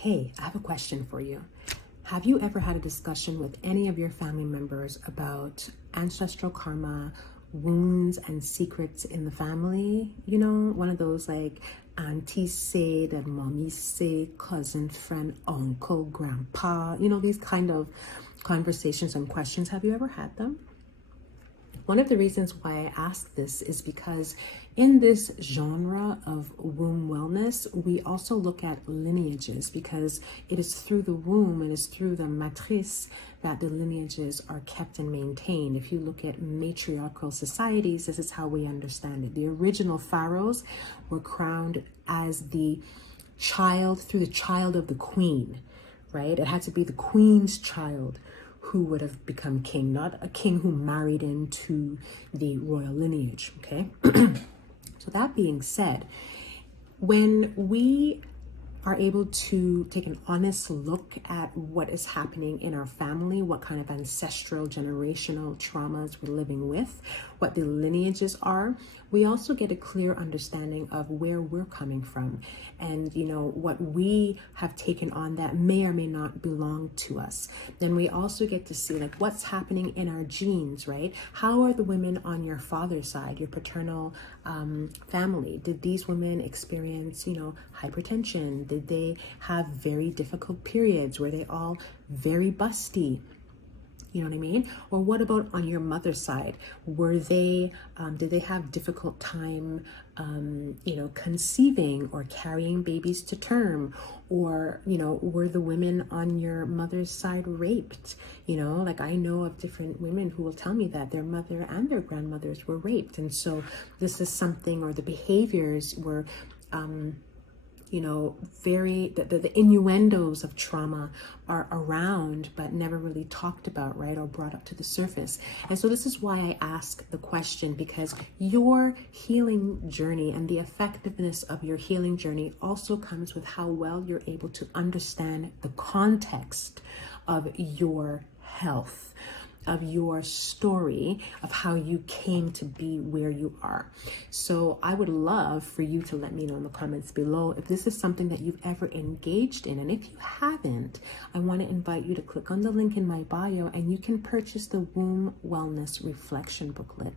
Hey, I have a question for you. Have you ever had a discussion with any of your family members about ancestral karma, wounds, and secrets in the family? You know, one of those like auntie said and mommy say, cousin, friend, uncle, grandpa, these kind of conversations and questions. Have you ever had them? One of the reasons why I ask this is because in this genre of womb wellness, we also look at lineages because it is through the womb, it is through the matrice that the lineages are kept and maintained. If you look at matriarchal societies, this is how we understand it. The original pharaohs were crowned as the child through the child of the queen, right? It had to be the queen's child who would have become king, not a king who married into the royal lineage, okay? So that being said, when we are able to take an honest look at what is happening in our family, what kind of ancestral generational traumas we're living with, what the lineages are, we also get a clear understanding of where we're coming from and what we have taken on that may or may not belong to us. Then we also get to see like what's happening in our genes, right? How are the women on your father's side, your paternal family? Did these women experience hypertension? Did they have very difficult periods? Were they all very busty? You know what I mean? Or what about on your mother's side? Were they, did they have difficult time, conceiving or carrying babies to term? Or, were the women on your mother's side raped? Like I know of different women who will tell me that their mother and their grandmothers were raped. And so this is something, or the behaviors were, the innuendos of trauma are around but never really talked about, right, or brought up to the surface. And so this is why I ask the question, because your healing journey and the effectiveness of your healing journey also comes with how well you're able to understand the context of your health, of your story, of how you came to be where you are. So I would love for you to let me know in the comments below if this is something that you've ever engaged in. And if you haven't, I want to invite you to click on the link in my bio and you can purchase the Womb Wellness Reflection booklet.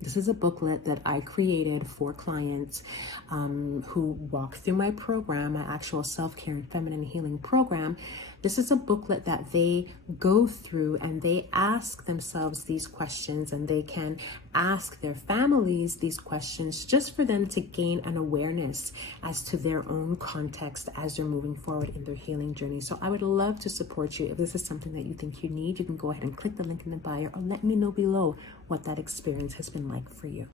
This is a booklet that I created for clients who walk through my program, my actual self-care and feminine healing program. This is a booklet that they go through and they ask themselves these questions, and they can ask their families these questions just for them to gain an awareness as to their own context as they're moving forward in their healing journey. So I would love to support you. If this is something that you think you need, you can go ahead and click the link in the bio or let me know below what that experience has been like for you.